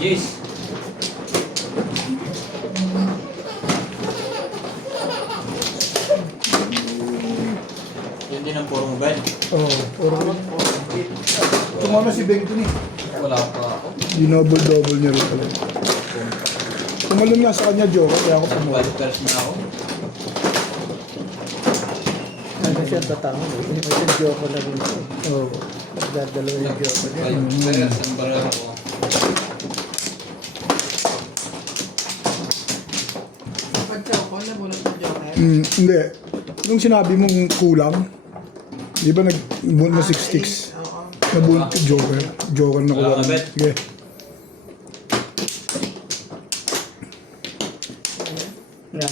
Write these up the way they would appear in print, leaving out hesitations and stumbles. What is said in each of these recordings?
Jace. Yun din ang puro mobile. Oo, puro. Tumama si Bengton eh. Wala pa ako. Dinouble-double niya rin pala. Tumalon nga sa kanya, Joker, kaya ako tumuha. Nag-qualifiers na ako. Ano siya tatama eh. Hindi mo siya joke na rin siya. Oo. Nagdadalawa yung joke na. Qualifiers ang barang ko. Pag-choco, nabulot ng joker. Hindi. Nung sinabi mong kulang, di ba nag-buon mo 6 sticks? Oo. Nabuon ko Joker. Joker na Wala kulang. ka, Bet? Sige. Yan.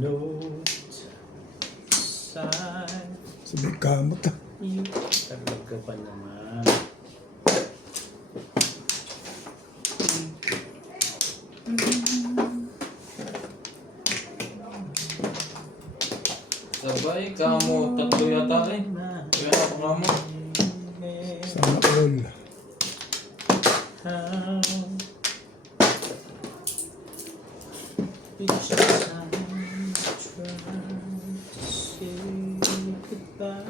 No sign. Sabi, kamot ah. Talaga pa naman. Sabay, kamo tatlo yata eh. Kaya ako nga mo. Sana all. Each time try to say goodbye.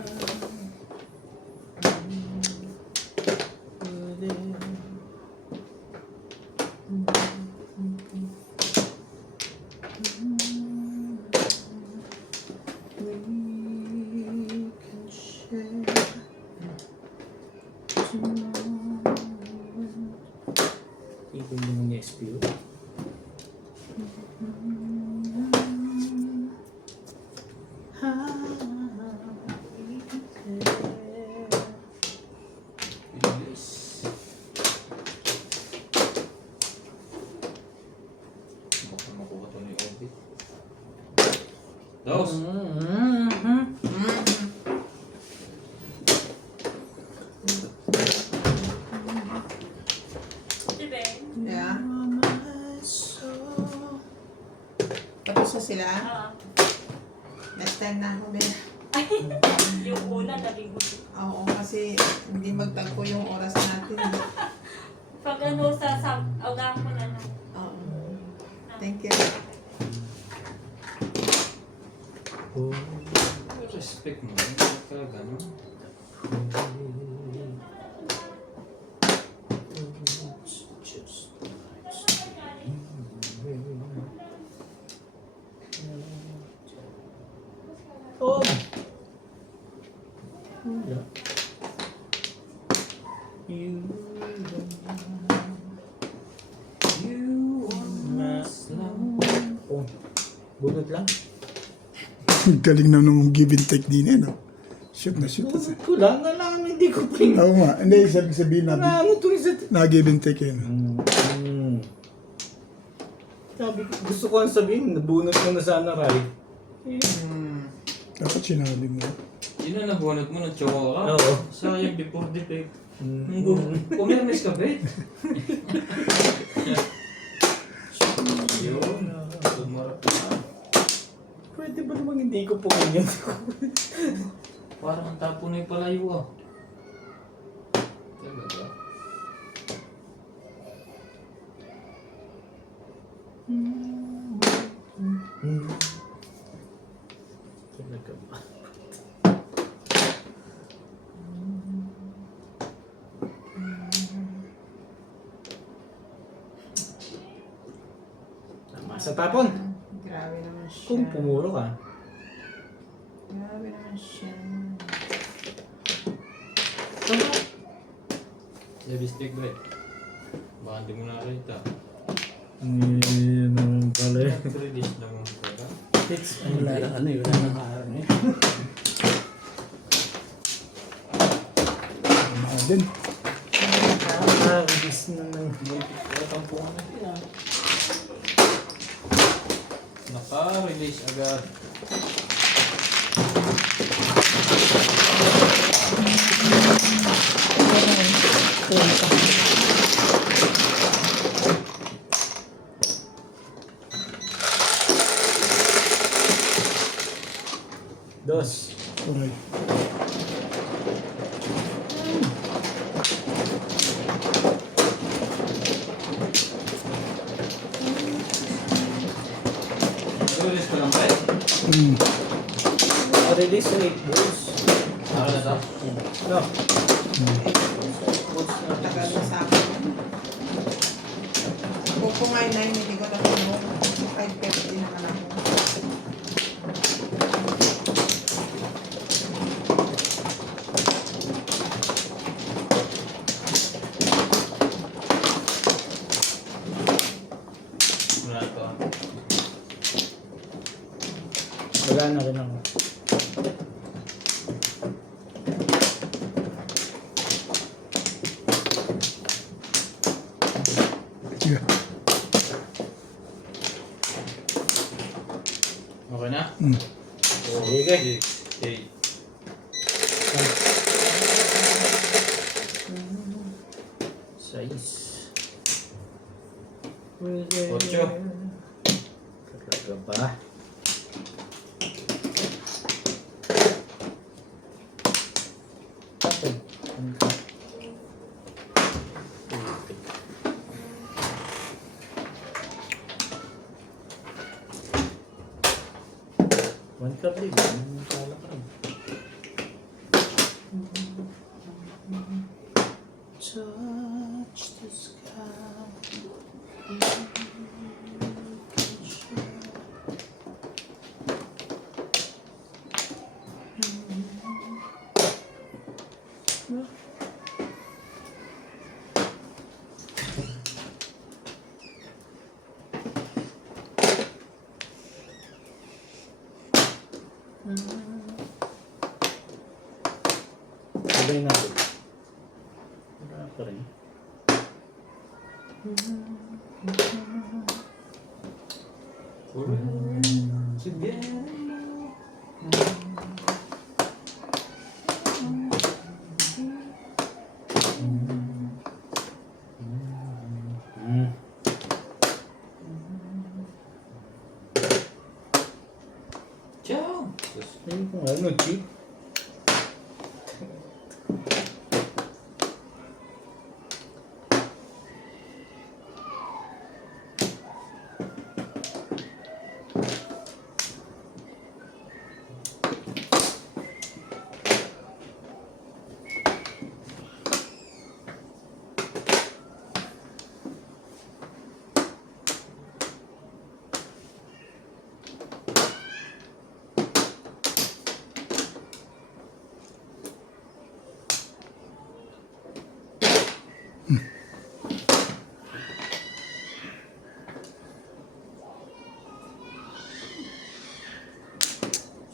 Would it we can share tomorrow. Even yung SPO. Bilis. Baka makuha to ni Orbit. Dos. Yeah. Tapos na sila. Next time na ako, Ben. Yung una, nabing gusto. Oo, kasi hindi magtagpo yung oras natin. Pag ano, agahan ko na lang. Oo. Thank you. Respect mo. Ka gano'n. Oh. Yeah. You oh, bunot lang. Galing na nung give and take din eh, no? Shoot na shoot. Bunot ko lang, alam hindi ko pa yun. Oo nga. Hindi, sabihin na, Ano to isa? na-give and take eh. No? Sabi ko, gusto ko ang sabihin, nabunot ko na sana, Rai. Dapat sinabi mo. Yun ang nabunot mo ng choco ka. Oo. Sayang before defect. Pumirmis ka, Bet. Yun. Tumarap ka. Pwede ba namang hindi ko po ganyan? Parang ang tapo na yung palayo ah. Talaga? Talaga ba? Tama sa tapon. Grabe naman siya. Kung pumuro ka. Grabe naman siya. Tama. Heavy stick, Bet. Baka hindi mo nakita. Naman pala eh. 3 days lang ang pala. It's Wala lang ano yun, wala nang harang eh. Din. Nakakabis na ng... Tatampuan na sila. Naka-release agad. Dos. Aray. Release ko lang ba eh? Release 8 balls. Ako na to? No. Tagal na sa akin. Ako po nga yun, hindi ko na puno. 550 naman ako. Wala to. Wala na rin ako. Yeah. Okay na? Sige. 8. Sais. Ocho. Talaga ba? Tapos. One card league. Kala ka rin. Touch the sky. Sabay natin. Wala pa rin. Ciao! Ayun kung ano, cheap.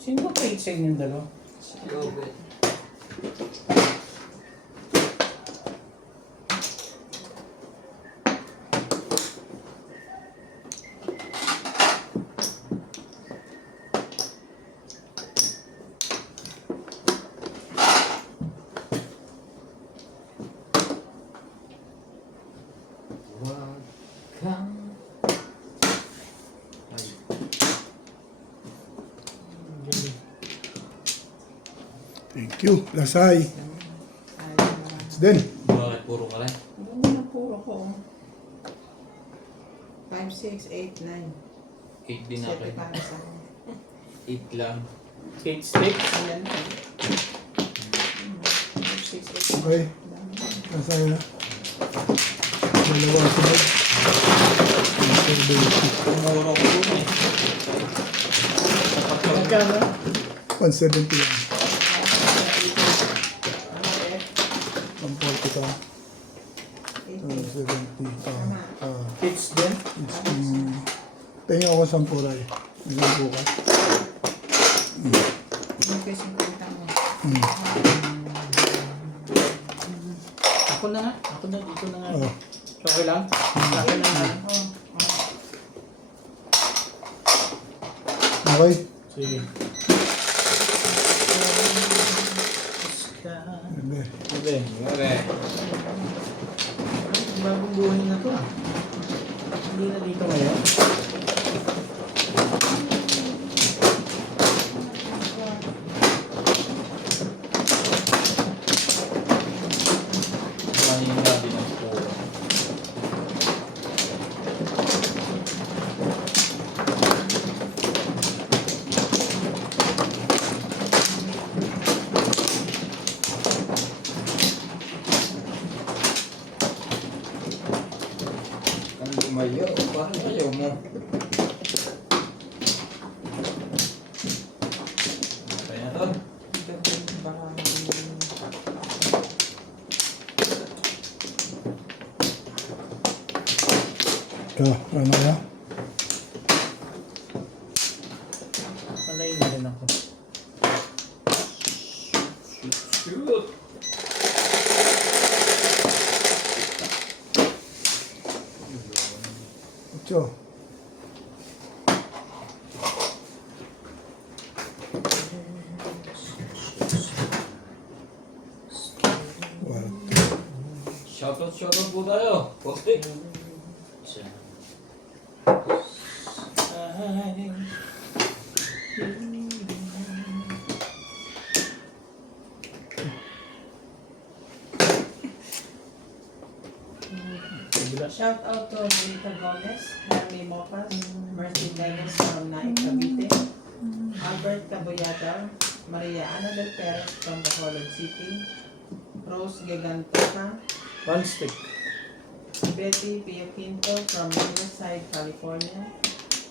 Sino ba paid sa inyong dalawa? Wag kang... Ay. Thank you. Lasay. Then, Bakit puro ka lang? Hindi na puro ko. 5, 6, 8, 9. 8 din ako. 7 para sa akin. 8 lang. 8 sticks. Ayan. 5, 6, 8. okay. Lasay na. Dalawa sunod. Pumuro ko dun eh. Magkano? 170 lang. Ano eh? 140 ka. 80. 170. Kids din? Tingin ako sa puray. Isang ka. Ano kayo 50 mo? Ako na nga. Ako na. Dito na nga. Oh. Okay lang? Sa akin na nga. Okay. Sige. Bebe. Bebe. Okay. Bagong buhay na to ah. Hindi na dito ngayon. Tumayo, parang ayaw mo. Kaya to. Ano ya? Malay na rin ako. Shoot! Ito. Well, Shoutout po tayo. Postik. Shout out to Rita Gomez, Harry Mopas, Mercy Dennis from Naik Cavite, Albert Cabuyata, Maria Ana del Perez from Bacolod City, Rose Gigantosa, One stick. Betty Pio Quinto from Riverside, California,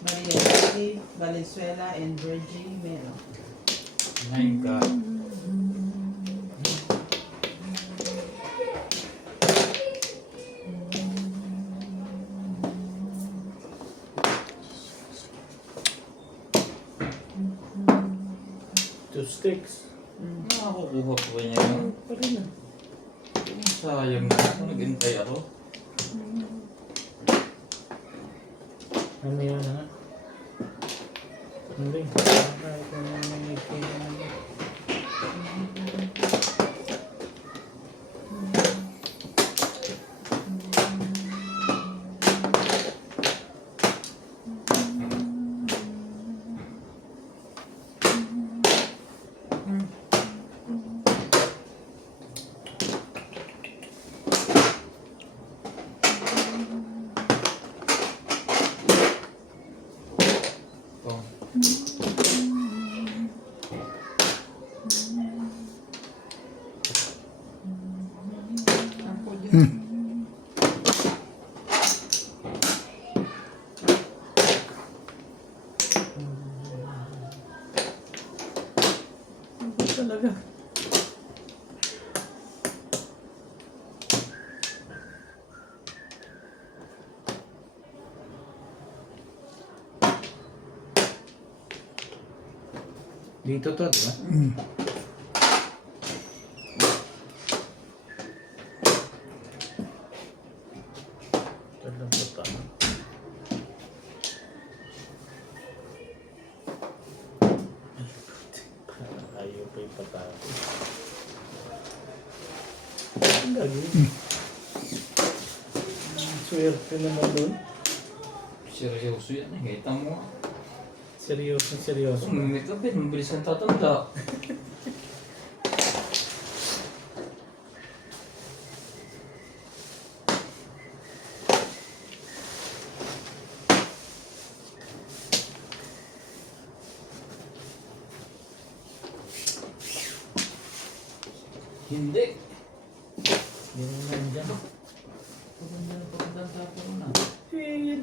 Maria Betty Valenzuela, and Virgie Melo. My God. Two sticks. Nakakukuha po ba niya yun? Pa rin ah. Sayang na. Nag-intay ako. Ano yan ha? Hindi. Kahit ano may kailangan. Ito. Ako dyan. Ano talaga? Dito to, di ba? Talang pa tama. Ayaw pa ipatapos. Ang gagawin. Swerte naman doon. Seryoso yan. Kita mo. Seryoso, seryoso. May kapit. Mabilis kang tatanda. Hindi. Yan na nandyan. Pagandang tapon na. Eh,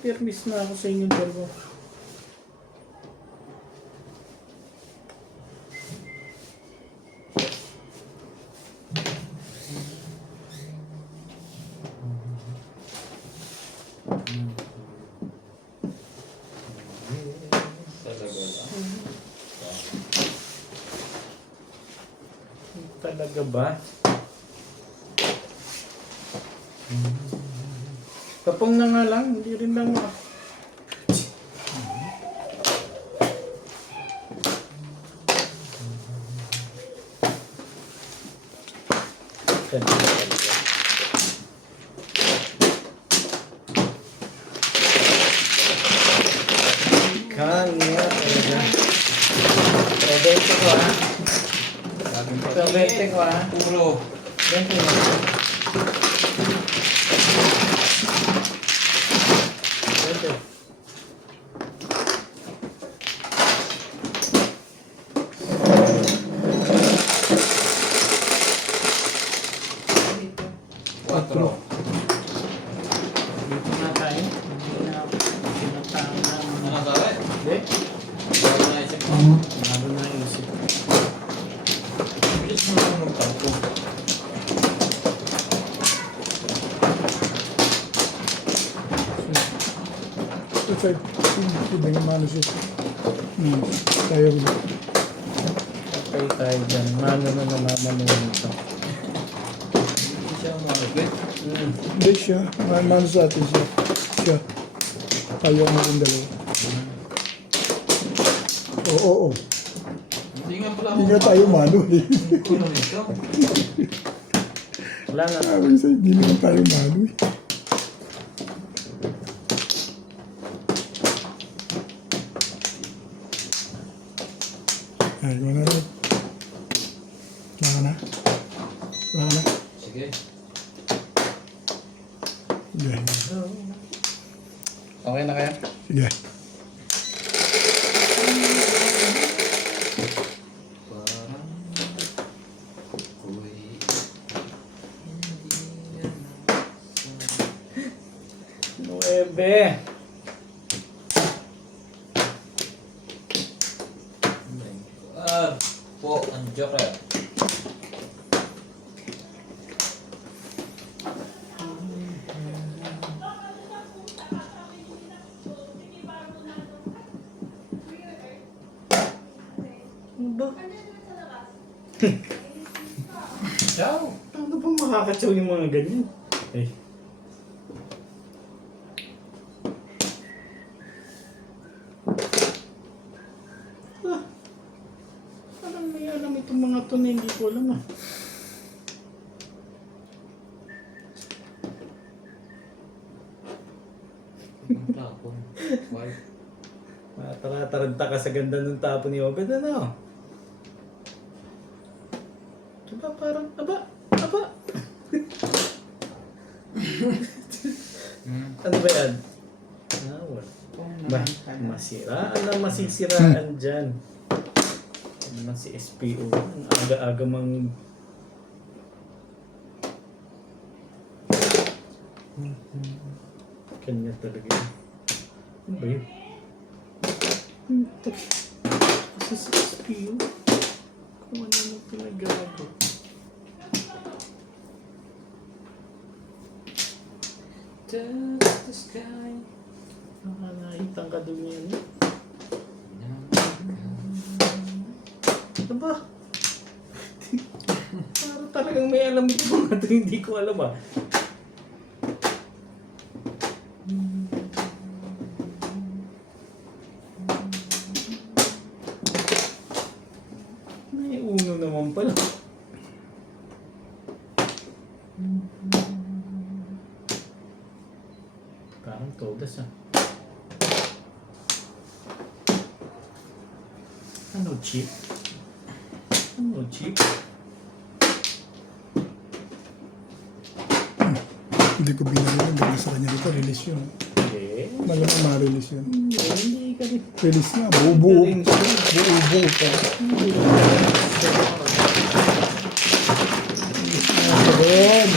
permis na ako sa inyong dalawa. Talaga lang. Talaga ba? Tapong na nga lang, hindi rin lang ako. Talaga talaga. Kanya talaga. Pwede ko ah. Sabi ko, Pwede ko ah. puro. Pwede ko. Pwede. Dito. 4. sa side. Hindi nga mano siya. Tayo rin. Okay tayo dyan. Mano na namamanong ito. Hindi siya makagwit. Hindi siya. Mano sa atin siya. Siya. Tayo ang rin dalawa. Oo. Hindi nga pala Hindi nga tayo mano eh. Kuno nito. Wala na. Sabi sa'yo, hindi naman tayo mano eh. Ay, wala na rin. Wala na. Wala na. Sige. Sige. Okay na kaya? Sige. Parang ako'y hindi na 9. po ang joker. Ciao! Paano bang makakatsaw yung mga ganyan? Eh. Parang may alam itong mga to na hindi ko alam ah. Tapon. Why? Matarataranta ka sa ganda ng tapo ni Obed, ano? Diba parang, aba. Ano ba yan? Wala. Ba, masiraan na masisiraan dyan. Ano naman si SPO? Ang aga-aga mang... Kanya talaga yun. Ano ba yun? Kasi si SPO? Kung ano nang pinagago. Touch the sky. Nakanaitang ka doon yan. Ano ba? Parang talagang may alam ito mga ito, hindi ko alam ah. May uno naman pala. Parang todas ah. Ano chip? Ano chip? Hindi ko binili yun. Dahil sa kanya dito, release yun. Hindi. Malamang ma-release yun. Hindi ka rin. Release na. Buo-buo. Hindi ka rin. Buo-buo pa. Sabihin.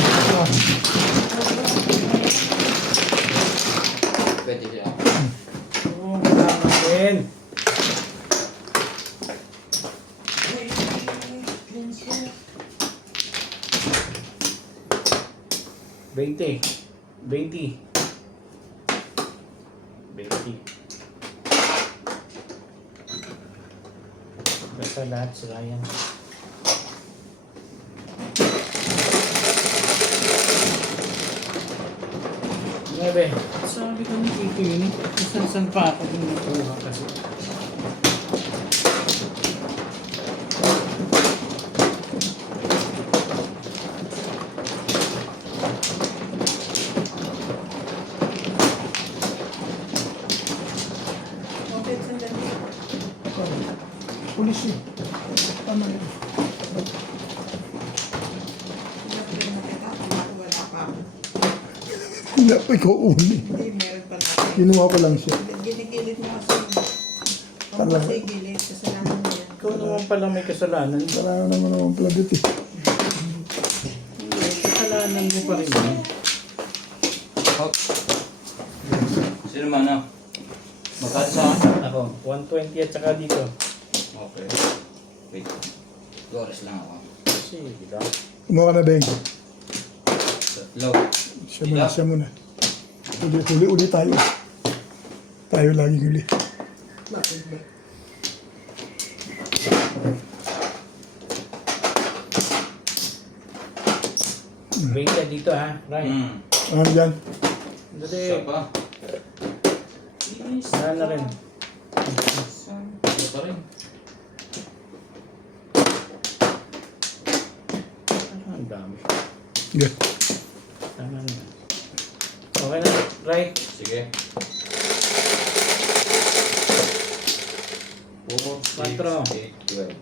Pwede siya. Oo, kailangan din. Veinte. 20. Basta lahat sila yan. Ngabe, sabi ko ni Kiko yun eh. Saan pa ako yung nakuha kasi. Okay, sandali. Pulis yun. Tama yun. Wala pa ako. Hindi ako ikaw uni. Hindi, meron pa natin. Kinuha ko lang siya. Ginigilit mo kasi. Kung Talaga? kasi gilit, kasalanan mo yan. Ikaw naman pala may kasalanan. Wala naman pladit eh. Hindi, kasalanan mo pa rin yun. Hop. Sino man na? Magkano sa akin? Ako, 120 at saka dito. Okay. Wait. Doris lang ako. Sige lang. Kumuha ka na, Beng. Tatlo. Siya muna. Uli tayo. Tayo laging huli. Bakit ba? Bring ka dito ha, Ray. Ano dyan? Dali. Isa pa. Saan na rin? Isa pa rin. Ang dami. Yeah. Tama na. Okay na, Ray. Sige. 4, 6, Quatro. 8, 12.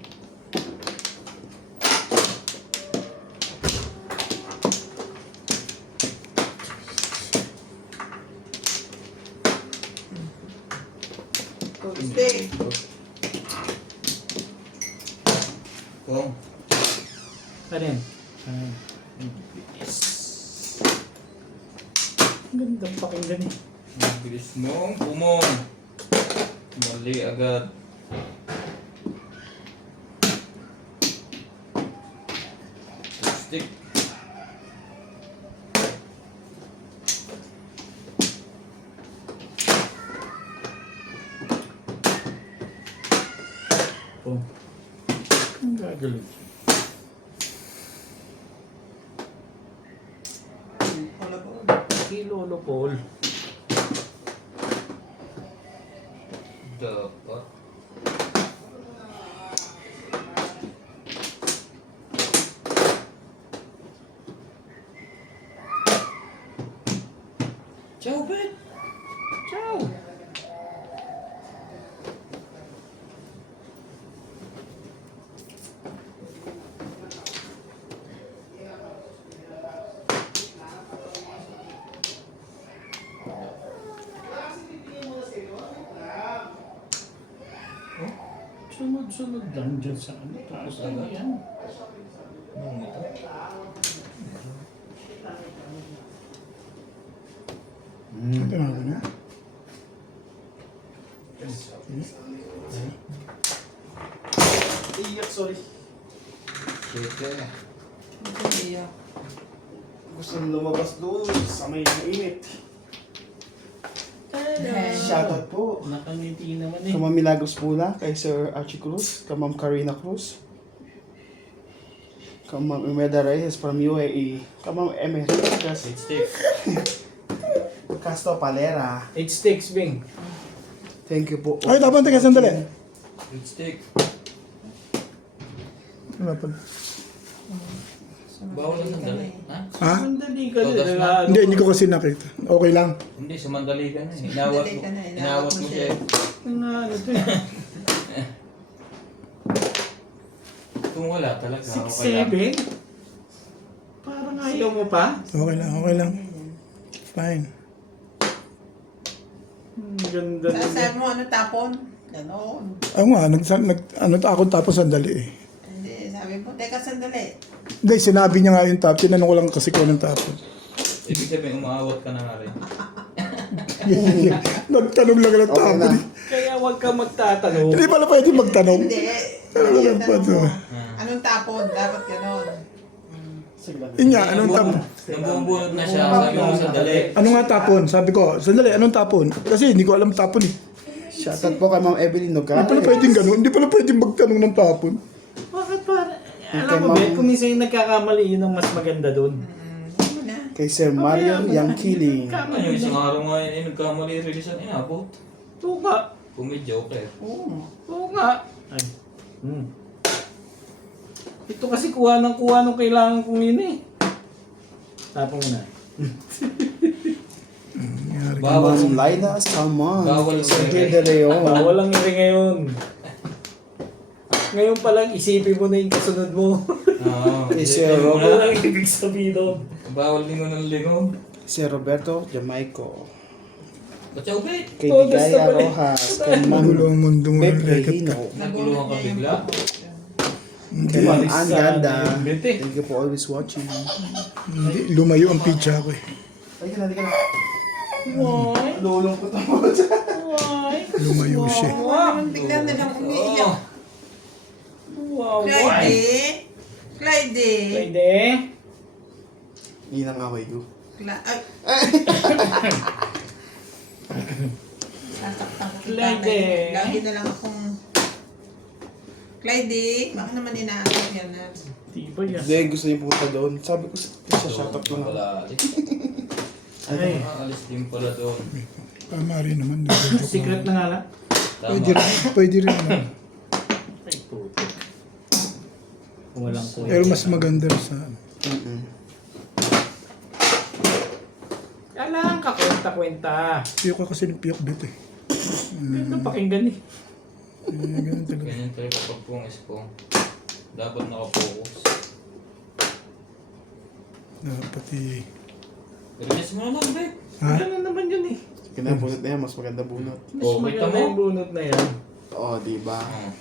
Stick. Kung. Ano yan? Ang ganda pakinggan eh. Ang bilis mong bumong. Mali agad. Stick. Oh. Ang gagaling. Lolo Paul. Dapat. Ciao, Bet! Ciao! Sunod-sunod lang dyan sa ano. Tapos ano yan? Anong ito? Ito na ako na. Iyak, sorry. Sige. Iya. Gusto nang lumabas doon sa may init. Shoutout po. Nakangiti naman eh. Kay Ma'am Milagros Pula, kay Sir Archie Cruz, kay Ma'am Karina Cruz, kay Ma'am Imelda Reyes from UAE, kay Ma'am Emeritus, Stick. Casto Palera. 8 sticks, Bing. Thank you po. Ay, tapon, teka, sandali. Stick. Ano pala? Bawal na sandali. Ha? Ha? Mandali ka Todas din. na. Hindi, hindi ko kasi nakita. Okay lang. Hindi, sumandali ka na eh. Inawat Sumandali mo. ka na, Inawat mo siya. Ano to eh. Kung wala talaga, okay lang. 6-7? Parang ayaw mo pa? Okay lang, okay lang. Fine. Ganda din. Sasabi mo ano tapon? Ganon. Ako nga, ano ako tapos sandali eh. Hindi, sabi mo, teka sandali. Hindi, sinabi niya nga yung tapon. Tinanong ko lang kasi kung anong tapon. Ibig sabihin, umaawat ka na nga rin. Nagtanong lang ng Okay tapon. na. Kaya huwag ka magtatanong. Hindi pala pwede magtanong. Hindi. Ano Hindi, lang pa tanong to? mo. Anong tapon? Dapat ganon. Sige lang. Yun nga, anong tapon? Nabubunod na siya. Sabi mo sandali. Ano nga tapon? Sabi ko, sandali, anong tapon? Kasi hindi ko alam tapon eh. Shoutout po kay Ma'am Evelyn Hindi Nogales. pala pwedeng ganun. Hindi pala pwedeng magtanong ng tapon. Bakit para? Alam Okay, mo, ma'am. Bet, kung minsan yung nagkakamali, yun ang mas maganda doon. Hindi mo na. Kay Sir Mario Yangkiling. Ano yung isang araw nga yun, nagkamali release ang inabot. Oo nga. Kung may joker. Oo nga. Ay. Ito kasi kuha ng kailangan kong yun eh. Tapos mo na. Bawal. Ma'am Laida Salmon. Bawal Sergio ere. De Leon. Bawal ang iri ngayon. Ngayon pa lang isipin mo na yung kasunod mo. Oo. Kay Isipin Sir mo Wala na. lang ibig sabihin doon. Bawal lingon ng lingon. Sir Roberto Jamaico. Ba't siya ubit? Kay Todas na Bigaya pala. Rojas. Kay Ma'am Magulo ang mundo mo. Beb Leket. Regino. Naguluhan ka bigla. Kay Ma'am Ann Ganda. Bente. Thank you for always watching. Hindi, lumayo ang pizza ko eh. Halika na. Why? Lulong ko tamo. Why? Lumayo siya. Wow, bigla na lang umiiyak. Wow. Clyde. Clyde. Pwede. Yun ang away ko. Ay. Clyde. Lagi na lang akong... Clyde, baka naman inaasap yan na. Tiba yan. Hindi, gusto niya pumunta doon. Sabi ko, sa shoutout lang ako. Wala alis. Ay, Alis din pala doon. Tama rin naman. secret na nga lang. Pwede Tama. rin. Pwede rin naman. Ay, putik. Walang kuya. Pero mas maganda rin sa... Mm-mm. Kailangan ka kwenta-kwenta. Piyok ka kasi ng piyok dito eh. Ganda pakinggan eh. Ganun talaga. Ganyan talaga pag pungis ko. Dapat nakapokus. Dapat eh. Release mo naman, Bek. Ha? Ano naman yun eh. Kinabunot na yan, mas maganda bunot. Mas Oh, maganda kita mo. yung bunot na yan. Oo, di ba? Oh.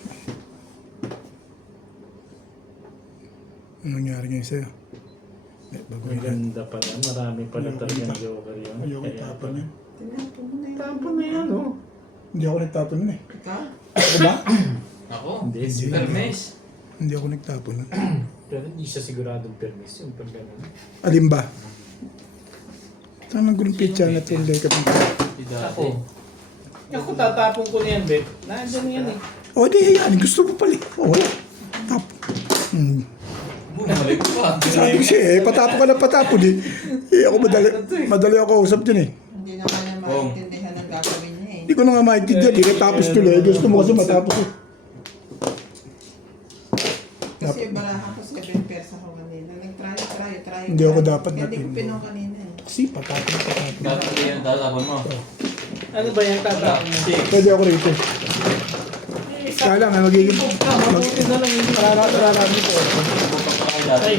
Anong nangyari ngayon sa'yo? Eh, bago yan. Maganda pala. Marami pala talagang joker yun. Ayoko Kaya tapon pala. yan. Tinapon mo na yun. Tapon na yan oh. Hindi ako nagtapon nun eh. Ikaw? Ako ba? Ako? Hindi, si Permes. Hindi ako nagtapon nun. Pero hindi siya siguradong permis yung pag gano'n. Alin ba? Saan ang gulong pizza na ito? Hindi ka pang... Si dati. Ako. Ako tatapon ko niyan, Bet. Nandiyan yan eh. O di, yan. Gusto mo pala. O, wala. Tap. Bumalik pa. Sabi ko siya eh, patapon ka na patapon eh. Eh ako madali ako usap dyan eh. Hindi naman niya maintindihan ang gagawin niya eh. Hindi ko na nga maintindihan. Di natapos tuloy. Gusto mo kasi matapos eh. Kasi barahan ko 7 pairs ako kanina. Nag-try. Hindi ako dapat Hindi ko natin. pinong kanina eh. Kasi patapon. Dapat hindi yan tatapon mo. Ano ba yung tatapon mo? Pwede ako rito. Kaya lang, magiging... Mabuti na lang yung mararami ko. Pagpapakain dati. Ay,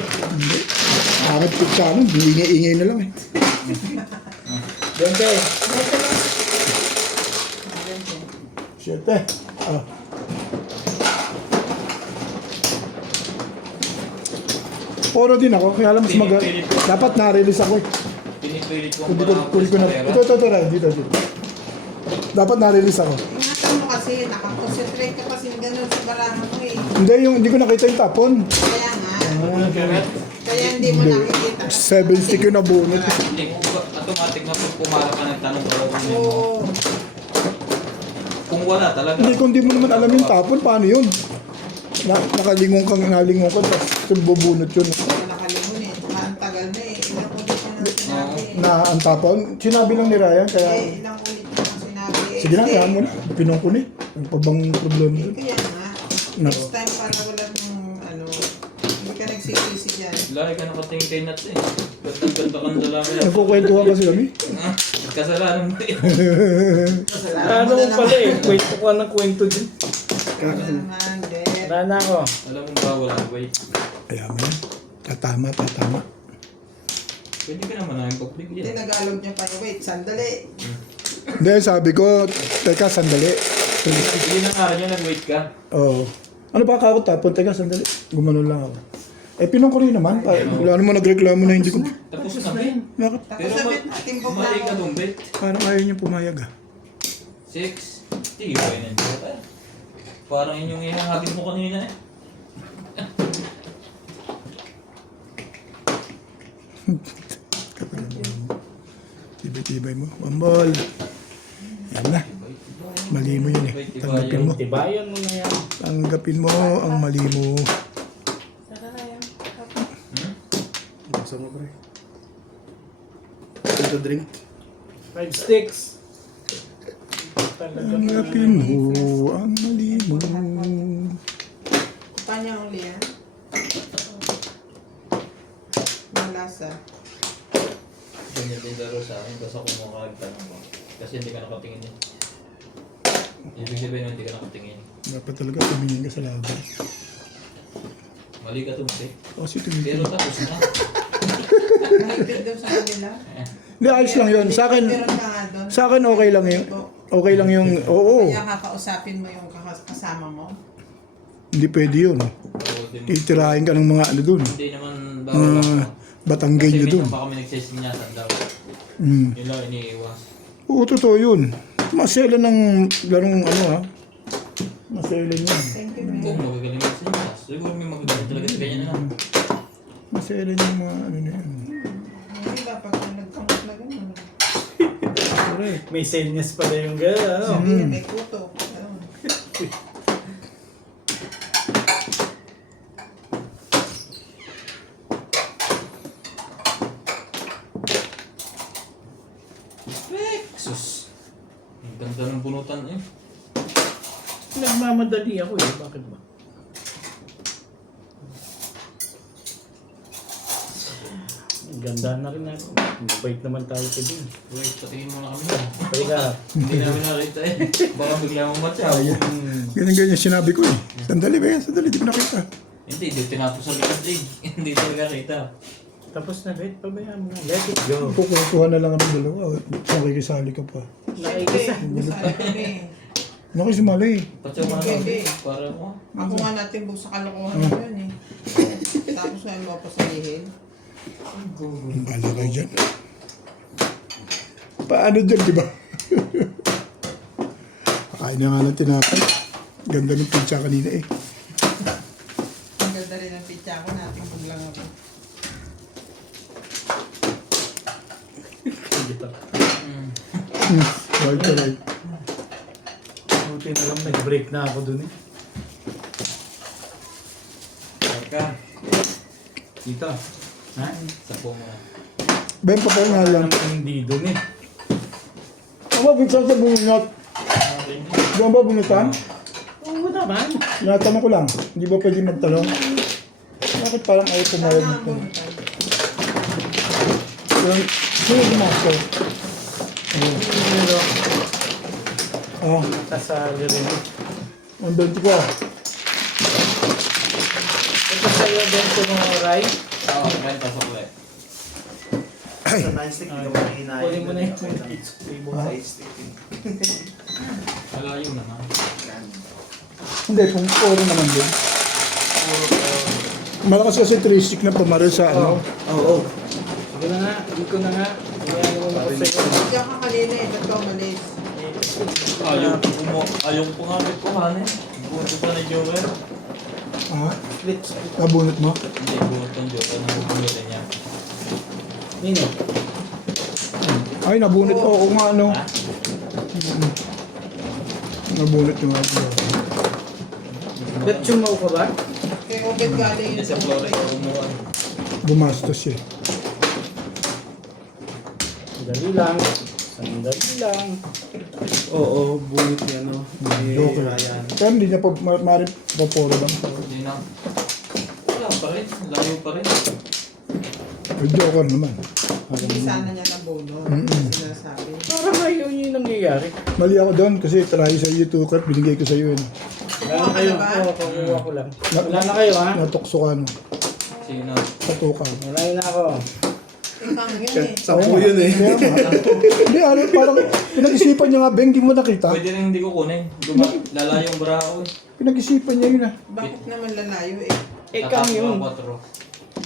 Akit pizza ano, ingay na lang eh. Dente. Siyete. Ah. Oro din ako, kaya lang mas dapat na-release ako eh. Pinipilit ko Kunin ko na. Ito, Ray. Dito. Dapat na-release ako. Ingatan mo kasi, nakakonsentrate ka kasi gano'n sa barahan mo eh. Hindi ko nakita yung tapon. Kaya nga, Kaya kaya hindi mo nakikita. 7 stick yung nabunot. hindi ko automatic na pag pumara ka nagtanong ka lang kung yun. Oo. Kung wala talaga. Hindi, kung di mo naman alam yung tapon, paano yun? Nakalingon kang tapos bubunot yun. Nakalimun eh. Ang tagal na eh. Ilang ulit ko na sinabi eh. Na ang tapon, sinabi lang ni Ryan, kaya... Eh, ilang ulit ko na sinabi eh. Sige na, Kasi- kaya mo na. Pinong ko na eh. Ang pabang problema Eh, yun. kaya nga. Next time para wala ng ano, hindi ka nagsisisi dyan. Lagi ka nakatingin kay Nats eh. Ganda kang dalaman. Nagkukwentuhan kasi kami. Kasalanan mo eh. Ano mo pala eh. Kwento ko ng kwento din. Naman, Bet. Rana ako. Alam mo ba wala wait. Kaya mo yan. Tatama. Pwede ka naman namin Hindi, pagbigyan. nag-alog niya pa. Wait, sandali. Hindi, sabi ko, teka, sandali. Hindi na nga niya nag-wait ka. Oo. Ano ba ako tapon? Teka, sandali. Gumanon lang ako. Eh, pinong ko rin naman. Wala naman nagreklamo na hindi ko... Tapos na Ben. Bakit? Tapos Pero sabihin natin bugla mali ka ko. doon Bet. Parang ayaw niyo pumayag ah. 6. Tibay na dito tayo. Parang yun yung ihahatid mo kanina eh. Tibay mo. Bambol. Yan na. Mali mo yun eh. Tanggapin mo. Tibayan mo na yan. Tanggapin mo ang mali mo. Buksan mo, pre. Ito drink. 5 sticks. Talaga Tanggapin mo ang mali mo. Paano yung uli yan? Malasa. Ganyan din laro sa akin. Basta kung makakagtanong mo. Kasi hindi ka nakatingin eh. Ibig sabihin hindi ka nakatingin. Dapat talaga tumingin ka sa laban. Mali ka tumpi. Kasi Pero tumingin. tapos na. Mahigpit daw sa kanila. Hindi, ayos lang yun. Sa akin, Meron ka nga doon. sa akin okay lang yun. Okay lang yung, oo. Kaya kakausapin mo yung kasama mo. Hindi pwede yun. Oo, din. Titirahin ka ng mga ano dun. Hindi naman bawal ako. Batanggay Kasi nyo dun. minsan pa kami nagsisinyasan daw. Mm. Yun lang iniiwas. Oo, totoo yun. Masela ng larong ano ha. Masela yun. Thank you, man. Kung magagaling magsinyas. Siguro may magagaling talaga sa ganyan na. Masela yung mga ano na yun. Hindi ba pag nagkamot na gano'n? Pero May senyas pala yung gano'n, ano? Hindi, may kuto. Ayun. Sus. Ang ganda ng bunutan eh. Nagmamadali ako eh. Bakit ba? Ang ganda na rin ako. Mabait naman tayo sa din. Wait, patingin mo na kami. Teka. Hindi namin nakita eh. Baka bigla mong matyaw. Ganyan sinabi ko eh. Sandali ba yan? Sandali, di ko nakita. Hindi, di tinapos sa likod eh. Hindi talaga kita. Tapos na, Bet. Pabayaan mo na. Let it go. Kukuha na lang ang dalawa. Makikisali ka pa. Nakikisa. Masala kami. Nakisumali. Patyaw mo na kami. Para mo. Ako nga natin buo sa kalokohan mo yun eh. Tapos ngayon mo pa sabihin. Bala kayo dyan. Paano dyan, di ba? Kain na nga ng tinapay. Ganda ng pizza kanina eh. Ang ganda rin ang pizza ko, natapag lang ako. Right ka right. Buti na lang, nag-break na ako dun eh. Teka. Dito. Ha? Sapo mo na. Ben, pa nga lang. Naman hindi dun eh. Ano ba, binsan sa bunot? Diyan ba bunutan? Oo naman. Natanong ko lang. Hindi ba pwede magtanong? Bakit parang ayaw pumayag Sana ng ang tanong? bunutan. Sino gumasto? Pero, Ah, kasali rin eh. ang 20 ko ah. Ito sa'yo, Bento mo, Ray. Oo, kain pasok ulit. Ay, Sa nightstick, hindi mo mahinayin. Kunin mo na yung Sa nightstick. Malayo na ha. hindi, kung puro naman din. Malakas kasi 3 stick na pumaril sa ano. Oo. Sige na nga, hindi ko na nga. Iyan mo na sa'yo. Diyan ka kanina eh, ba't ka umalis? Ayaw ko nga may kuhanin. Buto pa na Joel. Ah, nabunot mo? Hindi, buto ng Joel. Nabubunutin niya. Nino? Ay, nabunot ko. Oo nga ano. Ha? Nabunot yung ako. Bet chumaw ka ba? Kaya Obed galing Hindi sa Flores ko umuha. Bumastos eh. Sandali lang. Sandali lang. Oo, bunit niya, no? May Joker. Ryan. Kaya hindi niya pa maaari papuro lang. Hindi na. Wala pa rin. Layo pa rin. Ay, joker naman. Hindi sana niya nabuno. Sinasabi. Parang ngayon yung nangyayari. Mali ako doon kasi try sa iyo 2 card, binigay ko sa iyo yun. Wala na kayo. Ano ba? Oo, pakuha ko lang. Wala na kayo ha? Natukso ka no. Sino? Sa tukang. Wala na ako. Ikang yun eh. Sampu yun eh. Kaya nga. Hindi, ano, parang pinag-isipan niya nga, Beng, di mo nakita. Pwede rin hindi ko kunin. Lalayo yung bra ko eh. Pinag-isipan niya yun ah. Bakit naman lalayo eh? Ikaw Tatapos yun. ako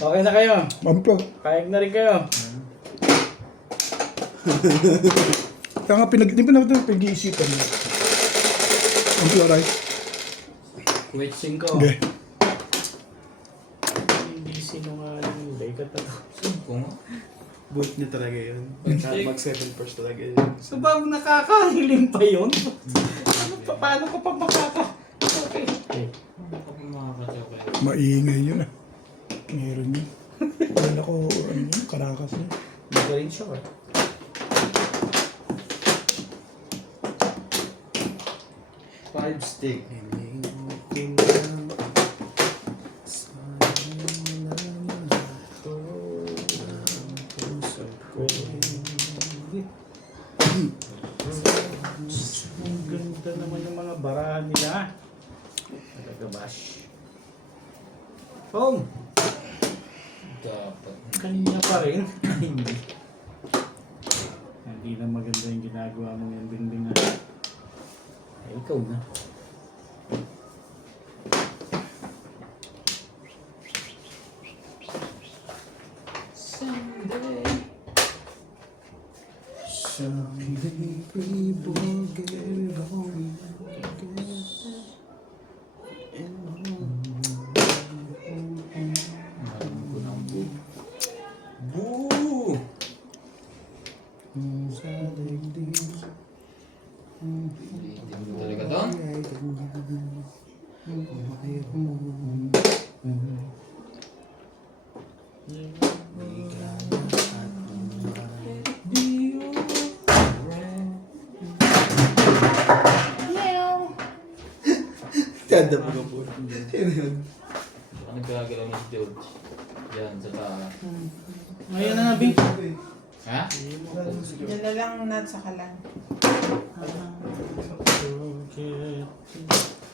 4. Okay na kayo. Unplug. Kayag na rin kayo. Kaya nga, di ba natin pinag-iisipan niya? Unplug, right? Wait, 5. Okay. Hindi sinungaling. Ika talaga. Ko nga. Bunit niya talaga yun. Mistake. Mag-7 first talaga yun. So bang nakakahiling pa yun? Paano ka pa makaka... Okay. Ako makakataw kayo. Maingay yun ah. Meron yun. Wala ko, ano yun, karakas yun. Magaling siya eh. Five stick. Ang ganda naman yung mga barahan nila. Nagagabash. Home! Dapat. Kanina pa rin. Hindi. Hindi na maganda yung ginagawa mo yung bindingan. Ay, ikaw na. Someday. Boo! Tanda mo na po. Sino yun? Ang nagkagalaw ni George. Yan, sa taas. Ngayon na nga, Bing. Ha? Yan na lang nat sa kalan.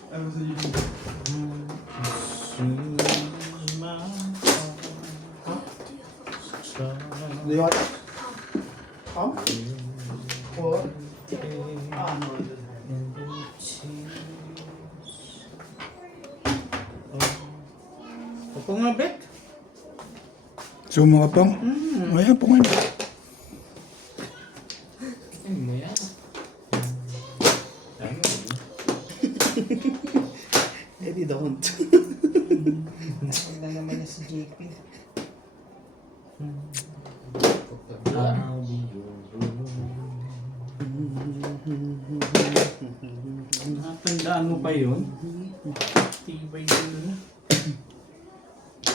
Ano sa YouTube? Do you want? Or? Opo nga, Bet. So mga pang, ayan po ngayon. Ay mo yan. Eddie don't. Wala naman niya si JP. I'll be your Tandaan mo pa yun? Tibay yun.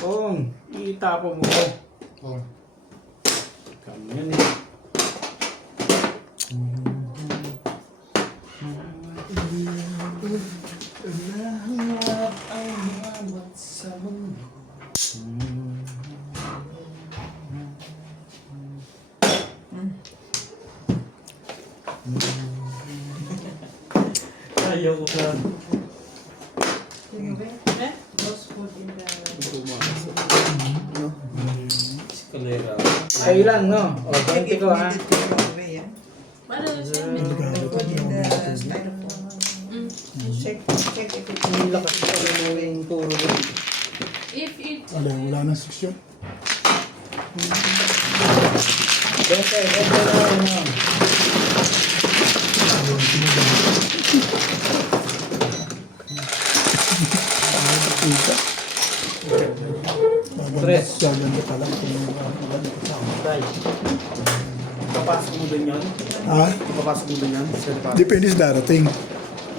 Kung, itapo mo ko. Oh. Kami yan eh. Lahat ang mamat sa mundo. Ayaw ko na. Sige ba? Those food in the... Escalera. Kayo lang, no? O, Check 20 if ko, ha? needed to throw away, ah. Paano na siya? The food in the styrofoam. Check if it's Ang lakas ko na yung turo ko. If it... Wala nang seksyon. Bete, ito na ano. Tres. Gaganda pala. Tay. Papasok mo din yun? Ha? Papasok mo din yan? Depende sa darating.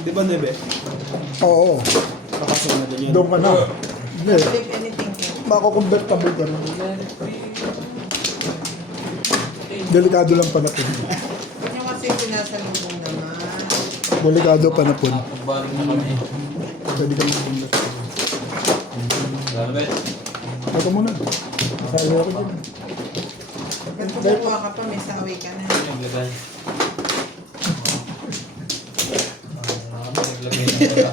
Di ba, Nebe? Oo. Papasok mo din yan. Doon ka na. Hindi. flip anything here. Mako-convertible ka na. Delikado lang panapon. Huwag niyo kasi sinasalubong naman. Delikado panapon. Nakapagbaling na kami. Pwede ka mag-convert. Lalo ba? Ito muna. Sayo ako dyan. Pag kumukuha ka pa, may sawi ka na. Naglagay. Naglagay na wala.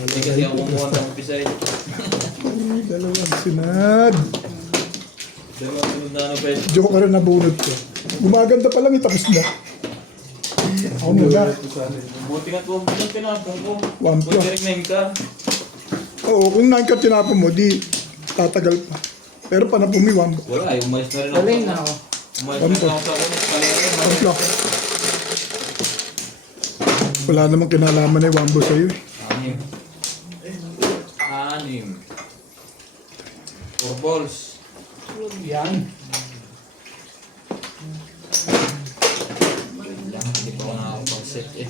Hindi kasi ako kumuha ng umpisa eh. Ay, dalawang sinad. Dalawa sunod na ano pa eh. Joke ka rin nabunod ko. Gumaganda pa lang, tapos na. Ako muna. Buti nga po, buti tinapong ko. One Buti plus. direct na yung car. Oo, kung 9 ka tinapon mo, di tatagal pa. Pero panapumiwang. Wala eh, umalis na rin ako. Galing na ako. Umalis na rin ako sa ulit. Kalera. Pamplak. Wala namang kinalaman na Wambo sa'yo eh. Anim. 4 balls. Yan. Hindi pa ako nakakapag-set eh.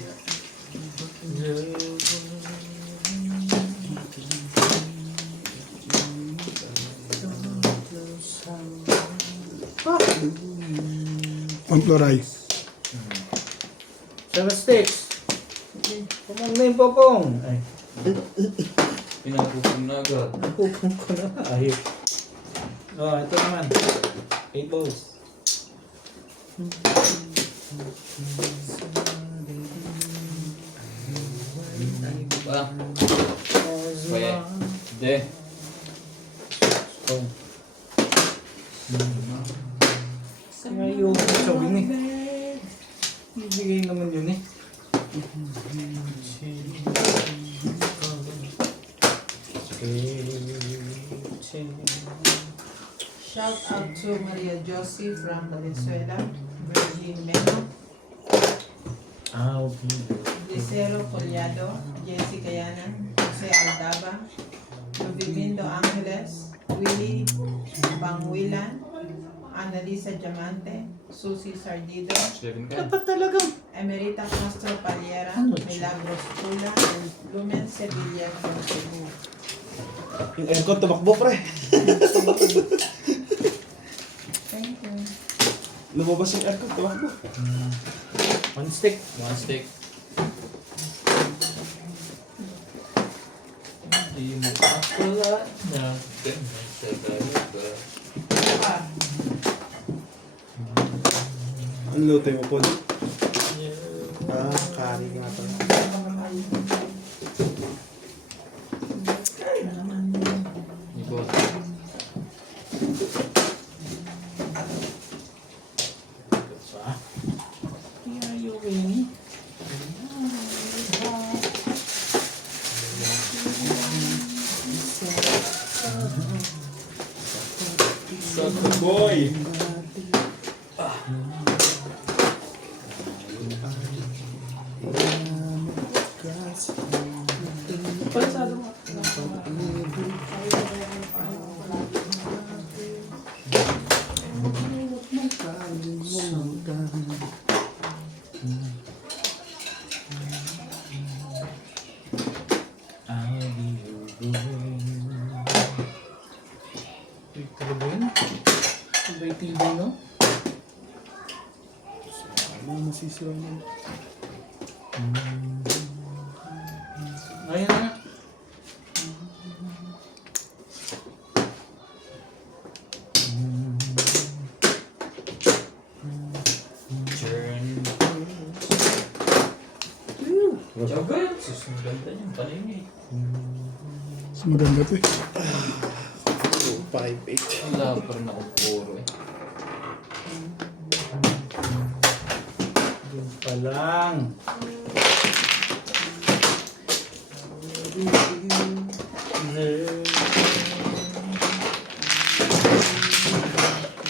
Pamploray. 7 sticks. Kumang na yung popong. Ay, Pinapupong na agad. popong ko na. Ayun. Oh, ito naman. 8 balls. Ba? Pwede. Hindi. Oh. Kaya yung sabihin eh. Ibigay naman yun eh. Shout out to Maria Josie from Valenzuela, Virgin Meno, I'll be Gisero Collado, Jesse Cayanan, Jose Aldaba, Lubivindo Angeles, Willie Banguilan, Annalisa Diamante, Susie Sardido, 7 ka. dapat talagang Emerita Castro Paliera, Ano? Milagros Tula and Lumen Sevilla from Cebu. Yung aircon tumakbo, pre. Thank you. Lumabas yung aircon, tumakbo. One stick. One stick. Di mo akala na ganyan sa talaga. Ang luto mo po. Kari nga to. Ibot. Pa. Are you winning? Boy! Talaga yun? Sabay TV, no? Ano masisira mo? Ayan na. Turn. Jaga yan. Sus, ang ganda niyan. Kanina eh. Mas maganda to eh. 5-8. Wala pa rin akong puro eh. Doon pa lang.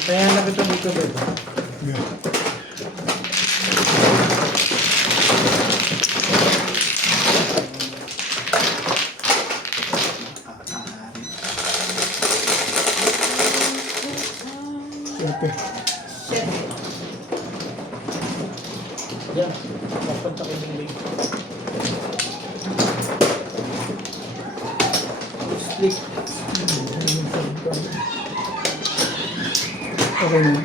Kaya na kita dito, Beto. Yeah. Siyete. Yan. Papunta ko yung link. Stick. Okay na.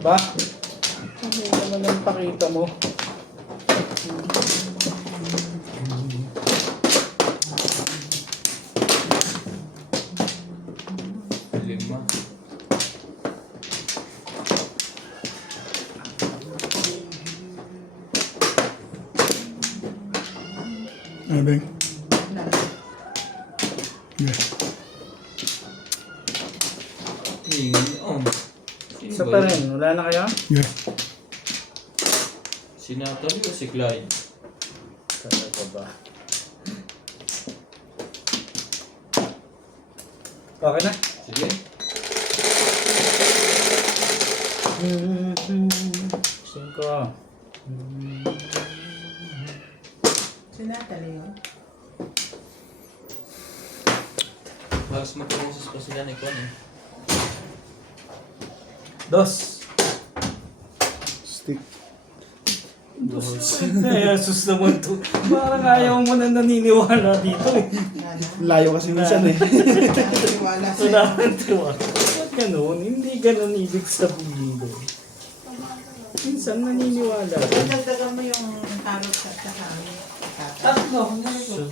Ba? Ano naman ang pakita mo? Lima. Ano, Beng? Yeah. Hingan. Oh. Sino Isa ba pa yun? rin. Wala na kayo? Yeah. Si Natalie o si Clyde? Talaga ba? Okay na? Sige. Cinco. Sinatali yun. Halos magkamusos pa sila ni Kwan eh. Dos. Stick. Ay, asus naman to. Parang ayaw mo na naniniwala dito eh. Layo kasi minsan eh. Wala Wala sa'yo. nang tiwala. Ba't ganun? Hindi ganun ibig sabihin doon. Minsan naniniwala. Dagdagan mo yung carrot at saka Tatlo.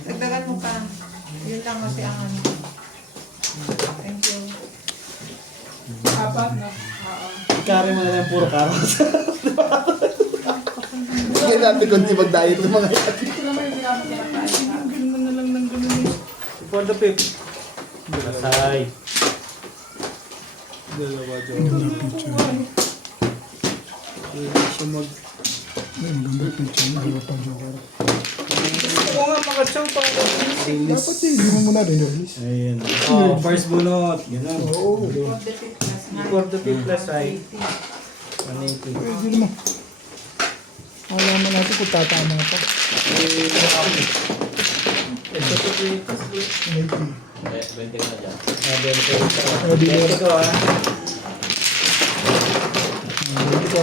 dagdagan mo pa. Yun lang kasi ang ano. Thank you. Apat na. Oo. Kari mo na lang puro carrot. Hindi natin kundi mag-diet ng mga yan. Ito naman yung pinapakain. Ganun na lang ng ganun. For the fifth. Asay. Dalawa dyan. Maganda picture. Siya mag... May maganda picture niya. Dalawa pa joker. Oo nga, makachaw pa ako. Dapat eh. Hindi mo muna rin release. Ayan. Oh, first bunot. Ganun. Oo. For the fifth class. For the fifth plus ay. 180. Pwede naman. Alaman natin kung tatama pa. Ito po Pilipinas. 180. 20 ka na dyan. Sabi ko ito. Sabi ko. Ito ko ah. Ito.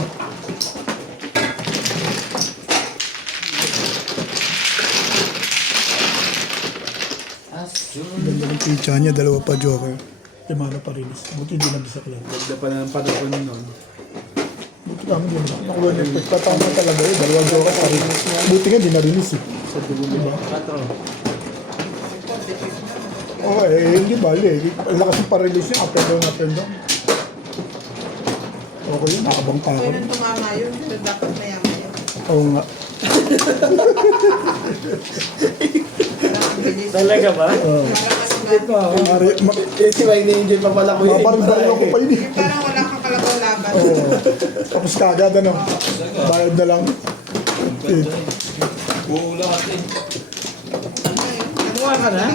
Ganda ng pizza niya, dalawa pa joker. Limano pa rin. Buti hindi nag-isa lang. Ganda pa ng panahon nun. Buti kami din. Nakuha niya. Pagkatama talaga eh. Dalawa joker pa rin. Buti nga, hindi na-release eh. Sa dulo. Diba? 4. Oo hindi bali eh. Ang lakas yung pa-release niya. Up and down, up and down. Okay yun, nakabang pa ako. Kaya nang tumama yun, pero dapat maya-maya. Oo nga. Parang bilis. Talaga ba? Oo. Parang mas ba? Si Wayne Angel pa pala ko yun. Maparang ko pa yun eh. Yung parang wala kang kalaban-laban. Oo. Tapos kagad ano. Bayad na lang. Uula kasi. Kumuha ka na?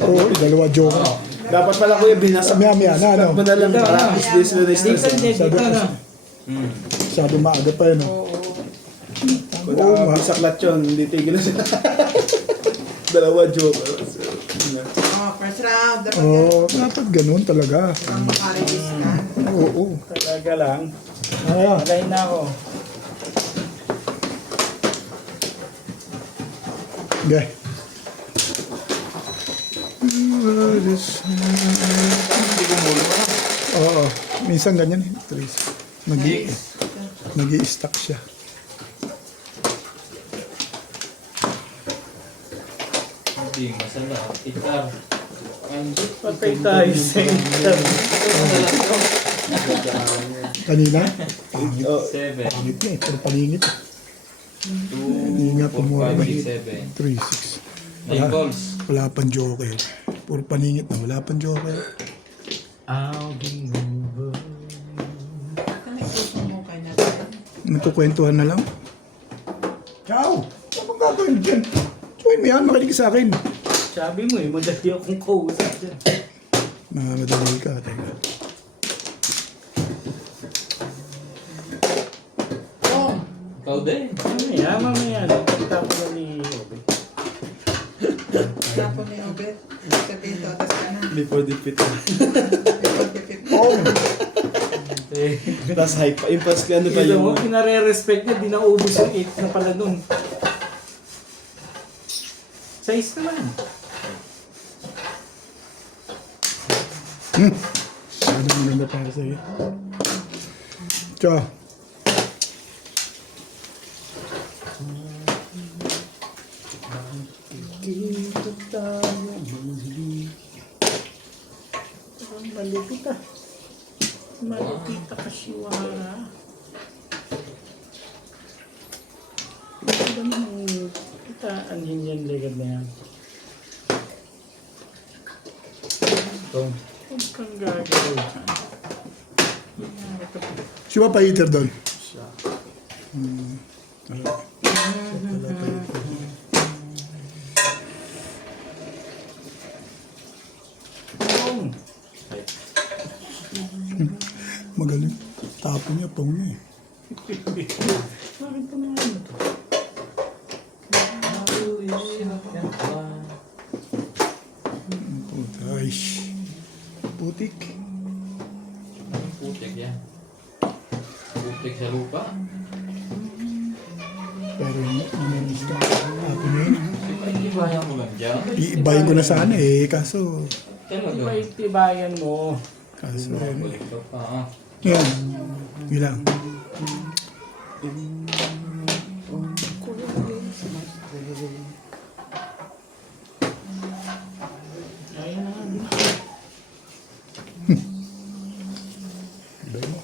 Oo, dalawa joker. Dapat pala ko yung binasa. Maya-maya na ano. Mo na lang para is this na Dito stress. hindi, dito na. Masyado maaga pa yun. Oo. Wala Oo, ka saklat yun. Hindi tigil na sila. Dalawa joke. Oh, first round. Dapat Oo, dapat ganun talaga. ang makarelease ka. Oo. Talaga lang. Ayan. Magay na ako. Okay. Oo. Minsan ganyan eh. Trace. Nag-i-stack siya. Hindi, masala. Itar. Patay tayo sa inter. Kanina? 7. Pangit niya eh. Pero palingit. 2, Hindi nga 4, pumura 5, ba 6, 3, 6. 7. 9 balls. Wala pang joker. Puro paningit na. Wala pang joker. I'll be over. Ano yung puso mo kay natin? Nagkukwentuhan na lang. Ciao! Ano bang gagawin dyan? Join mo yan. Makinig ka sa akin. Sabi mo eh, madali akong kausap dyan. Madali ka. Teka. Oh, Ikaw din. Mamaya. Nakita ko na ni Obe. tapos ni Obet. Sabihin to, atas ka na. Before defeat. Before defeat. Oh! Tapos hype pa. Yung pas ka ano pa Alam mo, yung... pinare-respect niya, di naubos yung 8 na pala nun. 6 naman. Ano mo nang para sa'yo? Ciao! Dito tayo muli. Ang malupit ah. Malupit ah kasiwara. Ano naman kita anhin yan legad na yan. Huwag kang gagawin. Si Papa Eater doon. Magaling. Tapo niya, pong niya eh. Bakit pa naman ito? Ay, putik. Putik yan. Putik sa lupa. Pero umalis ka. Tapo niya yun. Ibayan mo lang dyan. Iibayin ko na sana eh. Kaso, Iba itibayan mo. kaso ano. Balik ka pa. Ah. Yan. Bilang. Ayun na nga din. Ibayin mo.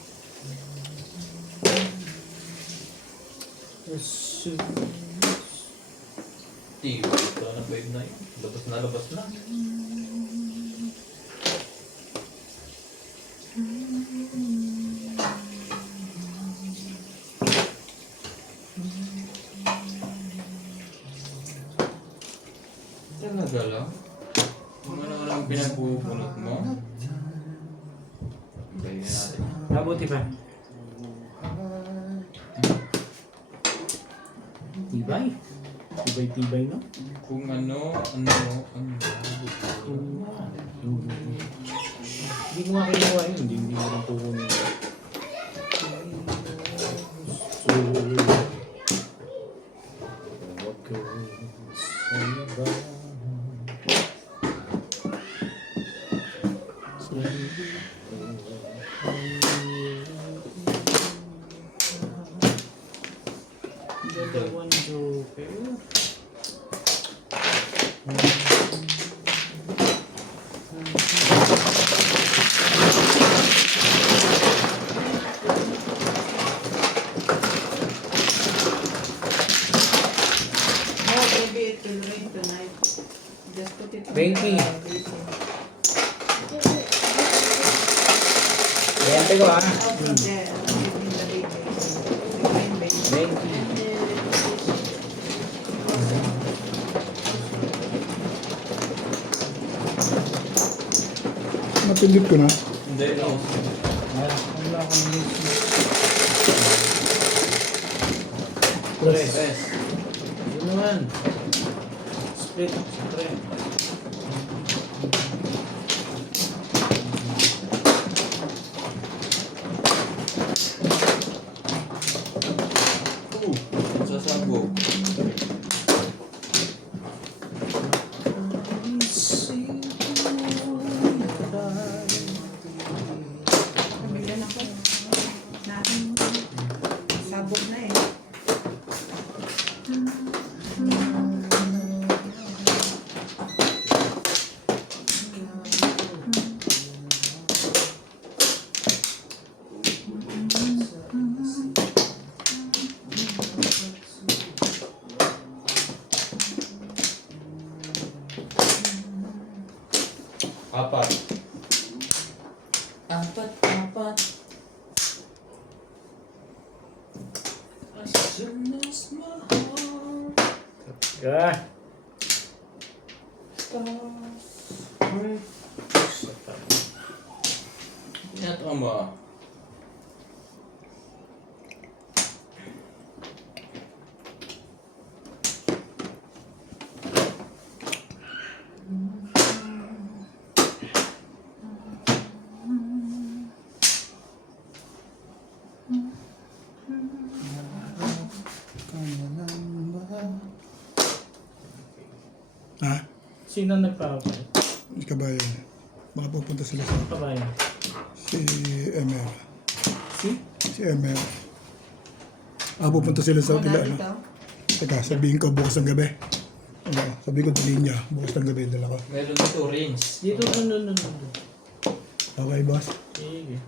Tiwa ito na wave na yun. Labas na labas na. Talaga lang? Kung ano-ano ang pinagpupulot mo? Bayin natin. Mabuti pa. Tibay. Tibay, no? Kung ano. Hindi ko nga kinuha yun. Hindi mo rin kukunin. So, what goes on by? Dalawang joker. No, maybe it will rain tonight. Just put it on Benki. waiting. Ayan, tego ah. Out from there, in the big basin. The green basin. Benki. Napindot ko na. Hindi, no. Wala akong list. Press. Yun naman. Split. Split. Sasabog. Namilan ako. Sabog na eh. Apat. As soon as my heart Yeah. Yan tama. Ha? Sino nagpapay? Kabayan. Baka pupunta sila sa Kabayan. si ML. Si? Si ML. Pupunta sila sa tila ano. Teka, sabihin ko bukas ng gabi. Oo, sabihin ko tuloy niya. Bukas ng gabi dala ko. Meron dito rings. Dito, no. Okay, boss? Sige.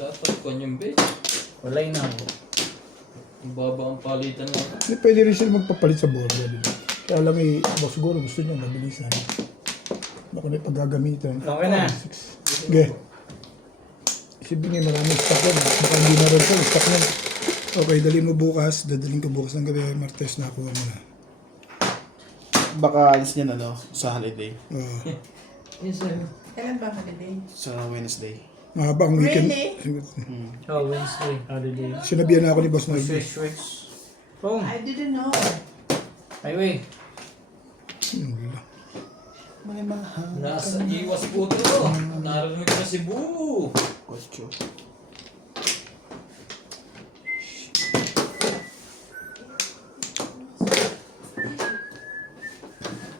Dapat kanyang base. Walay na ako. Ang baba ang palitan na. Hindi pwede rin sila magpapalit sa board. Kaya lang boss siguro gusto niya mabilisan. Baka na paggagamitan. Okay na. Sige. Isipin niya maraming stock yan. Baka hindi na rin ito. Stock na. Okay, dalhin mo bukas. Dadaling ko bukas ng gabi. Martes na kuha mo na. Baka alis niya na, no? Sa holiday. Oo. Yes, sir. Kailan ba holiday? Sa Wednesday. Mahaba ang weekend. Really? Oh, Wednesday. Holiday. Sinabihan na ako ni Boss Mike. Switch. Boom. I didn't know. Highway. May mahal. Nasa iwas po ito. Narinig ko na si Boo. Kocho.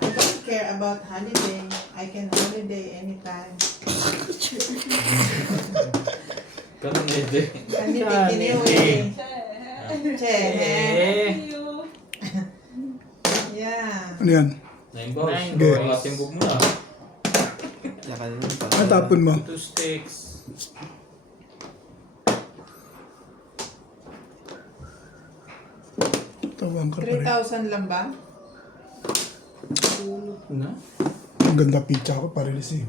I don't care about holiday. I can holiday anytime. Ganun hindi. Kaniti kiniwi. Che. Eh. Yeah. Ano yan? 9 balls. Nine balls. Pangating bug mo na. Yakal naman pa. Ano tapon mo? 2 sticks. Tawang ka pa rin. 3,000 lang ba? Tulog na. Ang ganda pizza ko, parilis eh.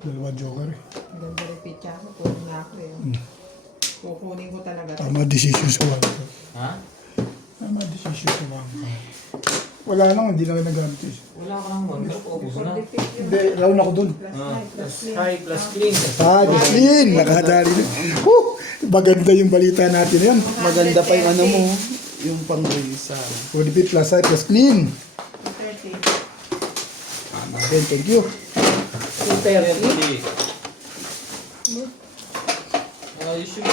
Dalawa joker eh. Ang ganda rin pizza ko. Kunin na ako eh. Kukunin ko talaga. Tama decision sa one. Ha? Tama decision sa one. Wala nang, hindi na rin nagamit eh. Wala ka nang one. Pero paubos na. Hindi, round ako dun. Plus high, plus clean. High plus clean. Jocelyn! Nakadali na. Maganda yung balita natin yan. Maganda pa yung ano mo. yung pang-gray sa... 40 feet plus height plus clean. 230. Natin, thank you. 230. You should,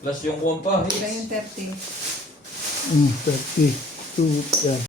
plus yung kuwan pa. Ilan yung 30? 30. 2, yan.